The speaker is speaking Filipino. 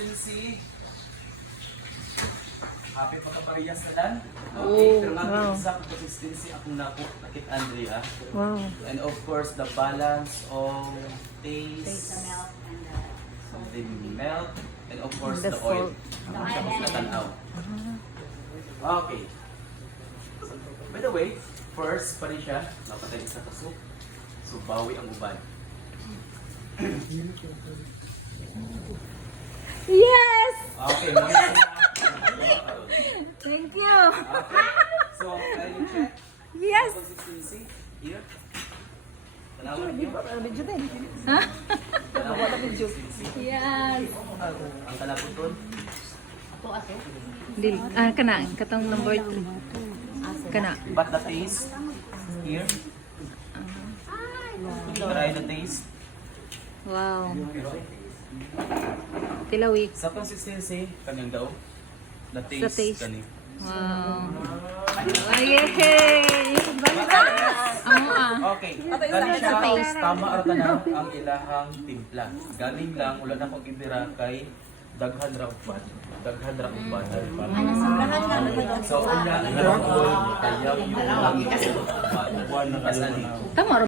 consistency. Happy pagkaparehas na dan. Oh, Okay, pero nga wow. exact consistency akong nakit Andrea. Wow. And of course, the balance of taste, Taste the milk and the the milk, and of course, And the the oil. salt. Ang siya mas natanaw. Okay. So, by the way, first pa rin siya, napatay sa kasuk. So, bawi ang uban. Yes! Okay, mga Thank you. Okay. So, can you check Yes! consistency here? Tanawan niyo. Video din. Ha? Tanawan ang consistency. Yes! Ang kalabuton. Dil, kana, katong number 3. Kana. But the taste here. Try the taste. Wow. Tilawik. Sa consistency, kanyang daw. The taste, Sa taste. kani. Wow. Ay, yay! Basta! Okay. Kani siya, tama at tanaw ang ilahang timpla. Galing lang, wala na kong ibira kay daghan ra uban. Daghan ra uban. So, kanya, kaya yung lang uban. Kasali. Tama